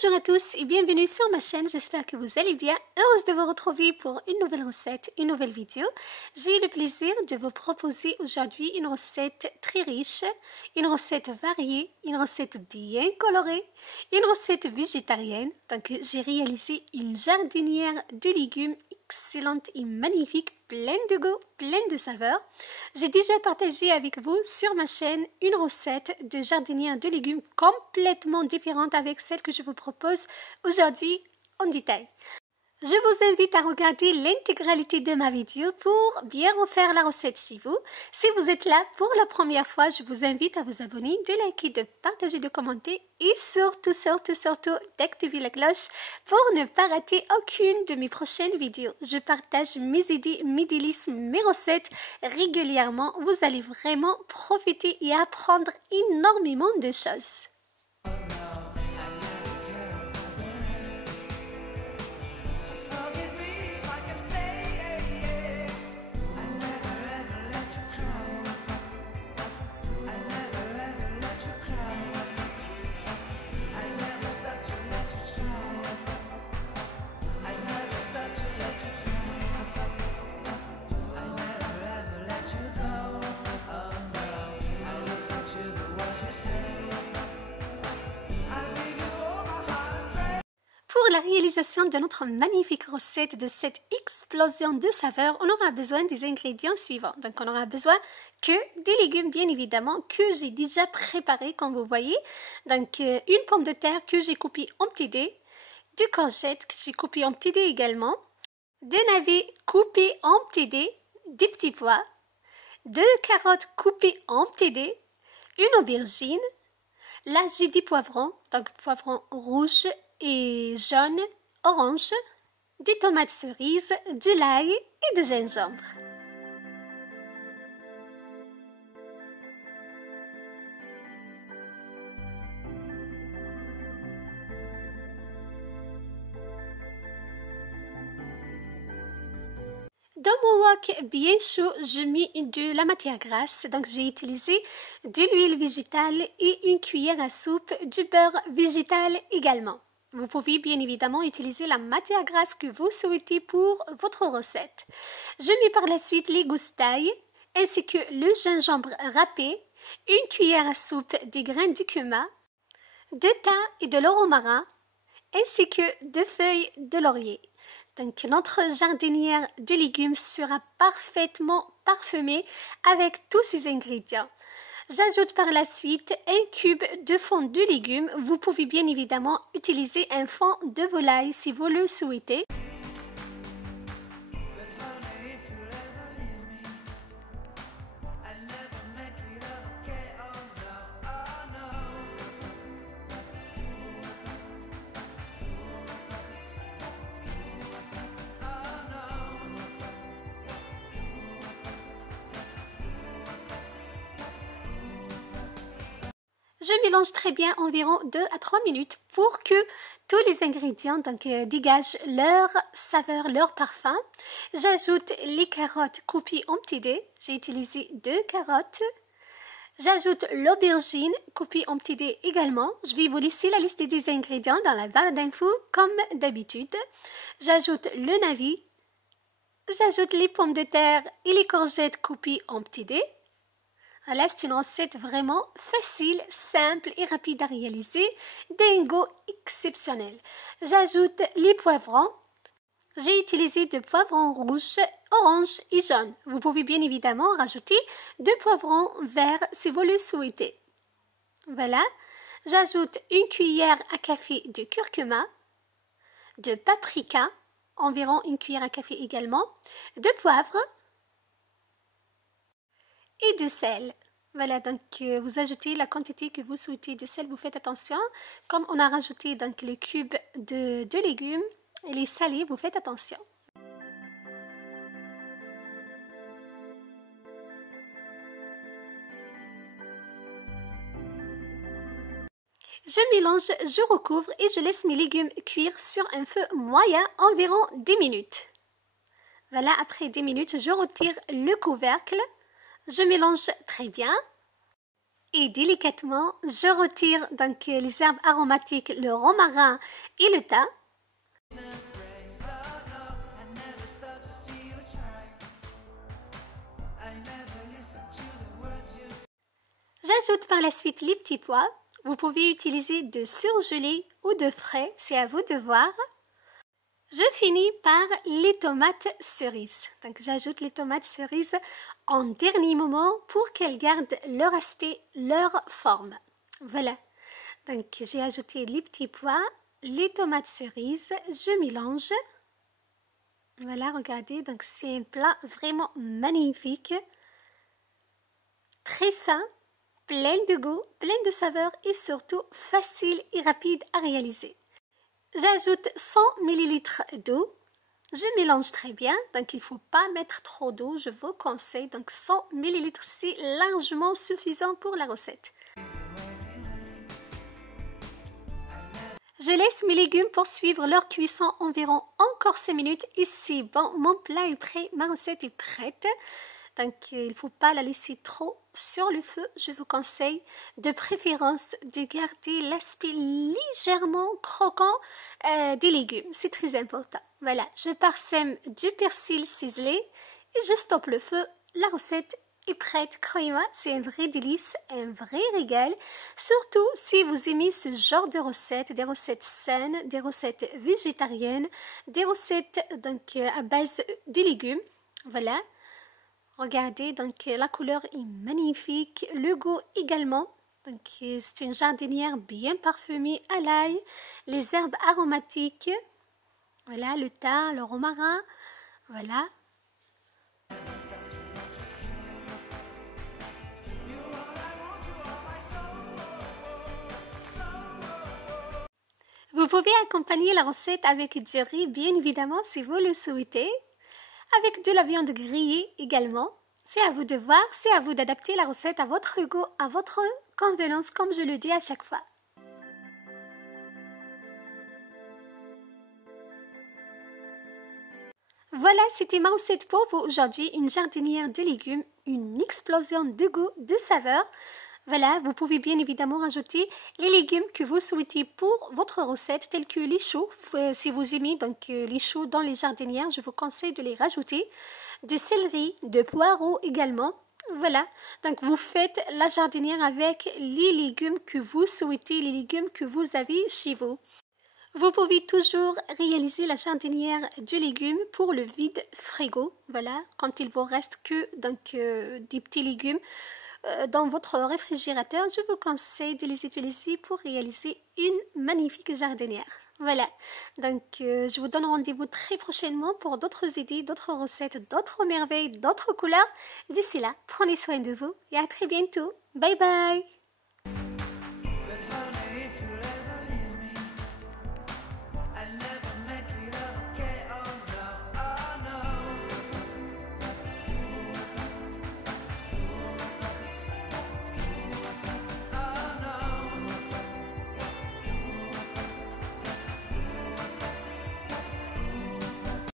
Bonjour à tous et bienvenue sur ma chaîne, j'espère que vous allez bien. Heureuse de vous retrouver pour une nouvelle recette, une nouvelle vidéo. J'ai le plaisir de vous proposer aujourd'hui une recette très riche, une recette variée, une recette bien colorée, une recette végétarienne. Donc j'ai réalisé une jardinière de légumes excellente et magnifique, pleine de goût, pleine de saveurs. J'ai déjà partagé avec vous sur ma chaîne une recette de jardinière de légumes complètement différente avec celle que je vous propose aujourd'hui en détail. Je vous invite à regarder l'intégralité de ma vidéo pour bien refaire la recette chez vous. Si vous êtes là pour la première fois, je vous invite à vous abonner, de liker, de partager, de commenter et surtout d'activer la cloche pour ne pas rater aucune de mes prochaines vidéos. Je partage mes idées, mes délices, mes recettes régulièrement. Vous allez vraiment profiter et apprendre énormément de choses. Pour la réalisation de notre magnifique recette de cette explosion de saveurs, on aura besoin des ingrédients suivants. Donc, on aura besoin que des légumes, bien évidemment, que j'ai déjà préparés, comme vous voyez. Donc, une pomme de terre que j'ai coupée en petits dés, deux courgettes que j'ai coupées en petits dés également, deux navets coupés en petits dés, des petits pois, deux carottes coupées en petits dés, une aubergine. Là, j'ai des poivrons, donc poivrons rouges et jaune, orange, des tomates cerises, de l'ail et de gingembre. Dans mon wok bien chaud, je mets de la matière grasse, donc j'ai utilisé de l'huile végétale et une cuillère à soupe du beurre végétal également. Vous pouvez bien évidemment utiliser la matière grasse que vous souhaitez pour votre recette. Je mets par la suite les gousses d'ail ainsi que le gingembre râpé, une cuillère à soupe des grains de cumin, de thym et de romarin ainsi que deux feuilles de laurier. Donc notre jardinière de légumes sera parfaitement parfumée avec tous ces ingrédients. J'ajoute par la suite un cube de fond de légumes. Vous pouvez bien évidemment utiliser un fond de volaille si vous le souhaitez. Je mélange très bien environ 2 à 3 minutes pour que tous les ingrédients dégagent leur saveur, leur parfum. J'ajoute les carottes coupées en petits dés. J'ai utilisé 2 carottes. J'ajoute l'aubergine coupée en petits dés également. Je vais vous laisser la liste des ingrédients dans la barre d'infos comme d'habitude. J'ajoute le navet. J'ajoute les pommes de terre et les courgettes coupées en petits dés. Là, c'est une recette vraiment facile, simple et rapide à réaliser, d'un goût exceptionnel. J'ajoute les poivrons. J'ai utilisé de poivrons rouges, orange et jaune. Vous pouvez bien évidemment rajouter de poivrons verts si vous le souhaitez. Voilà. J'ajoute une cuillère à café de curcuma, de paprika, environ une cuillère à café également, de poivre et de sel. Voilà, donc vous ajoutez la quantité que vous souhaitez de sel, vous faites attention. Comme on a rajouté donc le cube de légumes, et les salés, vous faites attention. Je mélange, je recouvre et je laisse mes légumes cuire sur un feu moyen environ 10 minutes. Voilà, après 10 minutes, je retire le couvercle. Je mélange très bien. et délicatement, je retire donc les herbes aromatiques, le romarin et le thym. J'ajoute par la suite les petits pois. Vous pouvez utiliser de surgelés ou de frais, c'est à vous de voir. Je finis par les tomates cerises. Donc j'ajoute les tomates cerises en dernier moment pour qu'elles gardent leur aspect, leur forme. Voilà. Donc j'ai ajouté les petits pois, les tomates cerises, je mélange. Voilà, regardez, donc c'est un plat vraiment magnifique, très sain, plein de goût, plein de saveurs et surtout facile et rapide à réaliser. J'ajoute 100 ml d'eau. Je mélange très bien, donc il ne faut pas mettre trop d'eau, je vous conseille. Donc 100 ml, c'est largement suffisant pour la recette. Je laisse mes légumes poursuivre leur cuisson environ encore 5 minutes et c'est bon, mon plat est prêt, ma recette est prête. Donc il ne faut pas la laisser trop sur le feu, je vous conseille de préférence de garder l'aspect légèrement croquant des légumes, c'est très important. Voilà, je parsème du persil ciselé et je stoppe le feu, la recette est prête, croyez-moi, c'est un vrai délice, un vrai régal, surtout si vous aimez ce genre de recettes, des recettes saines, des recettes végétariennes, des recettes donc à base de légumes, voilà. Regardez, donc la couleur est magnifique, le goût également. Donc c'est une jardinière bien parfumée à l'ail, les herbes aromatiques, voilà, le thym, le romarin, voilà. Vous pouvez accompagner la recette avec du riz, bien évidemment, si vous le souhaitez. Avec de la viande grillée également. C'est à vous de voir, c'est à vous d'adapter la recette à votre goût, à votre convenance, comme je le dis à chaque fois. Voilà, c'était ma recette pour vous aujourd'hui, une jardinière de légumes, une explosion de goût, de saveurs. Voilà, vous pouvez bien évidemment rajouter les légumes que vous souhaitez pour votre recette, tels que les choux. Si vous aimez donc les choux dans les jardinières, je vous conseille de les rajouter. De céleri, de poireaux également. Voilà, donc vous faites la jardinière avec les légumes que vous souhaitez, les légumes que vous avez chez vous. Vous pouvez toujours réaliser la jardinière du légume pour le vide frigo. Voilà, quand il vous reste que donc, des petits légumes dans votre réfrigérateur, je vous conseille de les utiliser pour réaliser une magnifique jardinière. Voilà, donc je vous donne rendez-vous très prochainement pour d'autres idées, d'autres recettes, d'autres merveilles, d'autres couleurs. D'ici là, prenez soin de vous et à très bientôt. Bye bye!